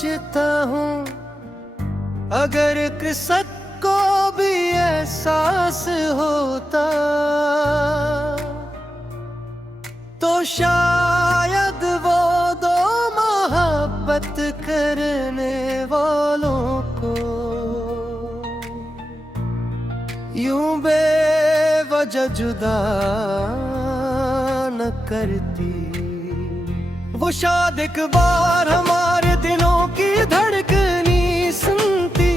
सोचता हूँ अगर किस्मत को भी एहसास होता तो शायद वो दो मोहब्बत करने वालों को यूं बेवजह जुदा न करती। वो शायद एक बार हमारे दिलों की धड़कनी सुनती,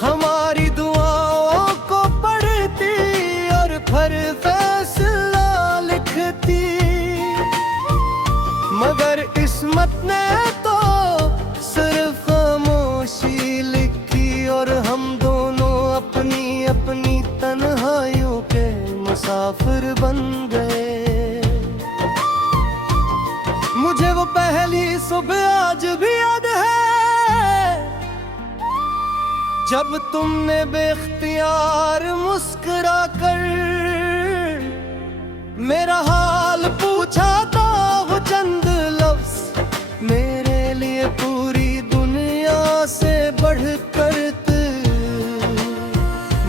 हमारी दुआओं को पढ़ती और फिर फैसला लिखती। मगर किस्मत ने तो सिर्फ खामोशी लिखी और हम दोनों अपनी अपनी तन्हाइयों के मुसाफिर बन गए। मुझे वो पहली सुबह आज भी याद है जब तुमने बेख्तियार मुस्कुरा कर मेरा हाल पूछा था। वो चंद लफ्ज मेरे लिए पूरी दुनिया से बढ़कर थे।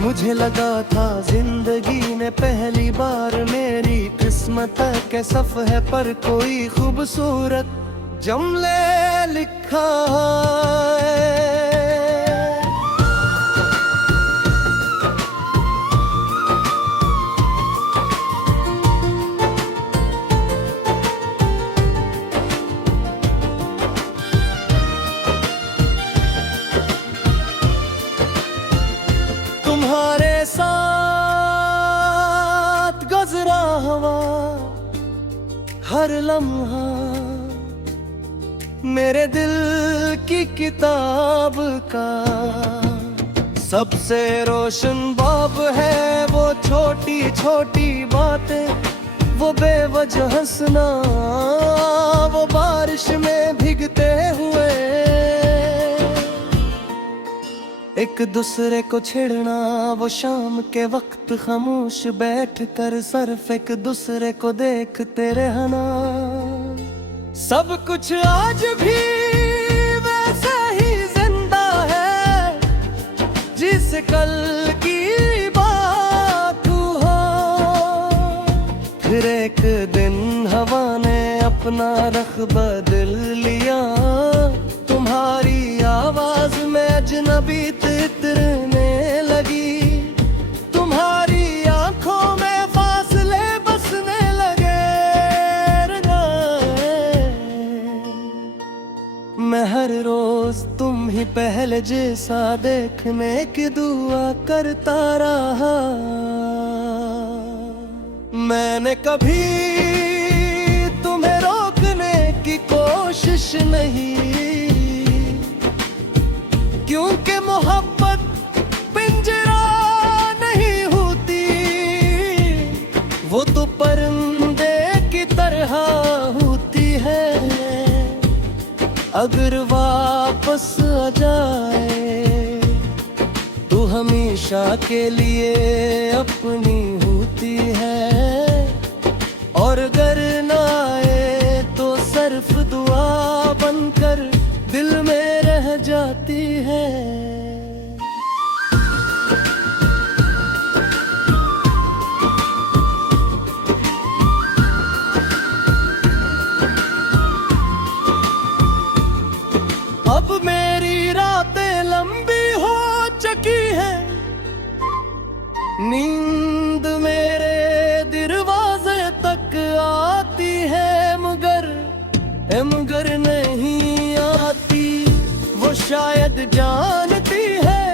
मुझे लगा था जिंदगी ने पहली बार मेरी किस्मत के सफ़े पर कोई खूबसूरत जुमले लिखा है। तुम्हारे साथ गुज़रा हुआ हर लम्हा मेरे दिल की किताब का सबसे रोशन बाब है। वो छोटी छोटी बातें, वो बेवजह हंसना, वो बारिश में भीगते हुए एक दूसरे को छेड़ना, वो शाम के वक्त खामोश बैठ कर सिर्फ एक दूसरे को देखते रहना। सब कुछ आज भी वैसा ही जिंदा है जिस कल की बात हो। फिर एक दिन हवा ने अपना रख बदल लिया, तुम्हारी आवाज में अजनबी तितरने लगी। तुम्हारी आंखों में फासले बसने लगे। मैं हर रोज तुम ही पहले जैसा देखने की दुआ करता रहा। मैंने कभी तुम्हें रोकने की कोशिश नहीं, क्योंकि मोहब्बत पिंजरा नहीं होती। वो तो परिंदे की तरह होती है, अगर वापस आ जाए तो हमेशा के लिए अपनी होती है। और अगर ना आए तो सिर्फ दुआ बनकर दिल में रह जाती है। अब मेरी रातें लंबी हो चुकी है, नींद मेरे दरवाजे तक आती है मगर नहीं आती। वो शायद जानती है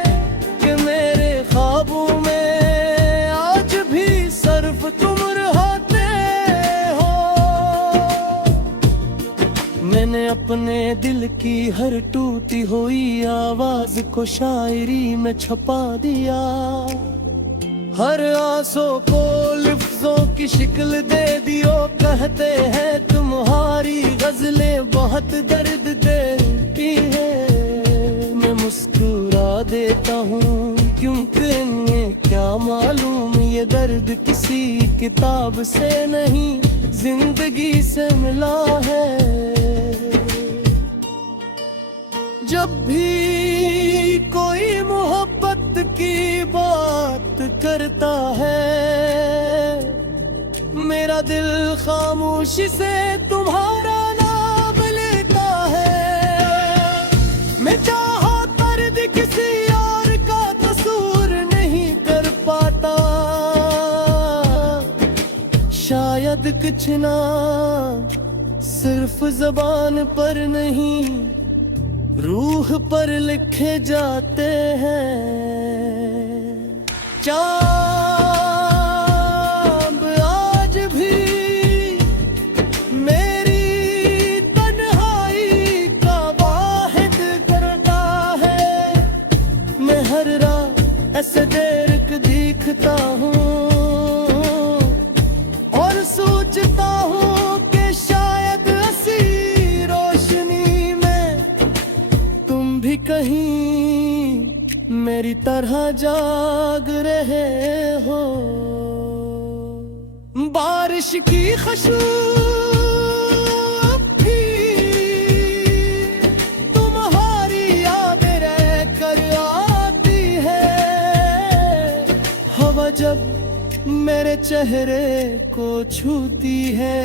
कि मेरे ख्वाबों में आज भी सिर्फ तुम रहते हो। मैंने अपने दिल की हर टूटी हुई आवाज को शायरी में छुपा दिया। हर आंसू को लफ्जों की शिकल दे दियो। कहते हैं तुम्हारी गजलें बहुत दर्द देती है। मैं मुस्कुरा देता हूँ क्योंकि इन्हें क्या मालूम ये दर्द किसी किताब से नहीं जिंदगी से मिला है। जब भी कोई मोहब्बत की बात करता है, मेरा दिल खामोशी से तुम्हारा नाम लेता है। मैं चाहा दर्द किसी और का कसूर नहीं कर पाता, शायद कुछ ना सिर्फ जबान पर नहीं, रूह पर लिखे जाते हैं। चांद आज भी मेरी तन्हाई का वाहिद करता है। मैं हर रात ऐसे देर को दिखता हूँ और सोचता हूँ कि शायद ऐसी रोशनी में तुम भी कहीं मेरी तरह जाग रहे हो। बारिश की खुशबू भी तुम्हारी याद रह कर आती है। हवा जब मेरे चेहरे को छूती है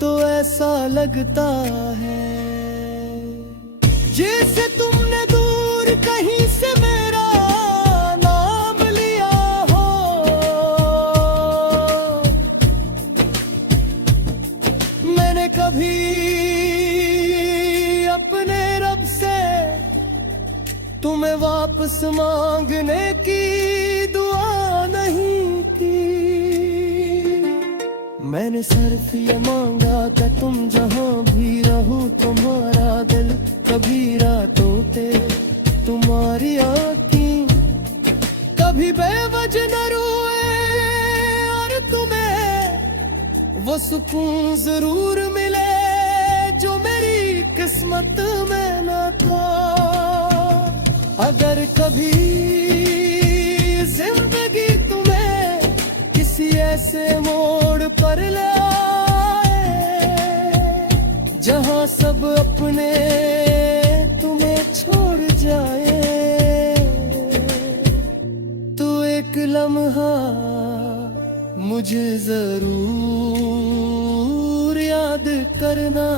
तो ऐसा लगता है जैसे तुमने दूर कहीं से मेरा नाम लिया हो। मैंने कभी अपने रब से तुम्हें वापस मांगने की दुआ नहीं की। मैंने सिर्फ ये मांगा कि तुम जहां भी रहो तुम्हारा दिल कभी रातों पे तुम्हारी आँखें कभी बेवजह न रोए और तुम्हें वो सुकून जरूर मिले जो मेरी किस्मत में न था। अगर कभी जिंदगी तुम्हें किसी ऐसे मोड़ पर ले आए जहां सब अपने तुम्हें छोड़ जाए, तो एक लम्हा मुझे जरूर याद करना।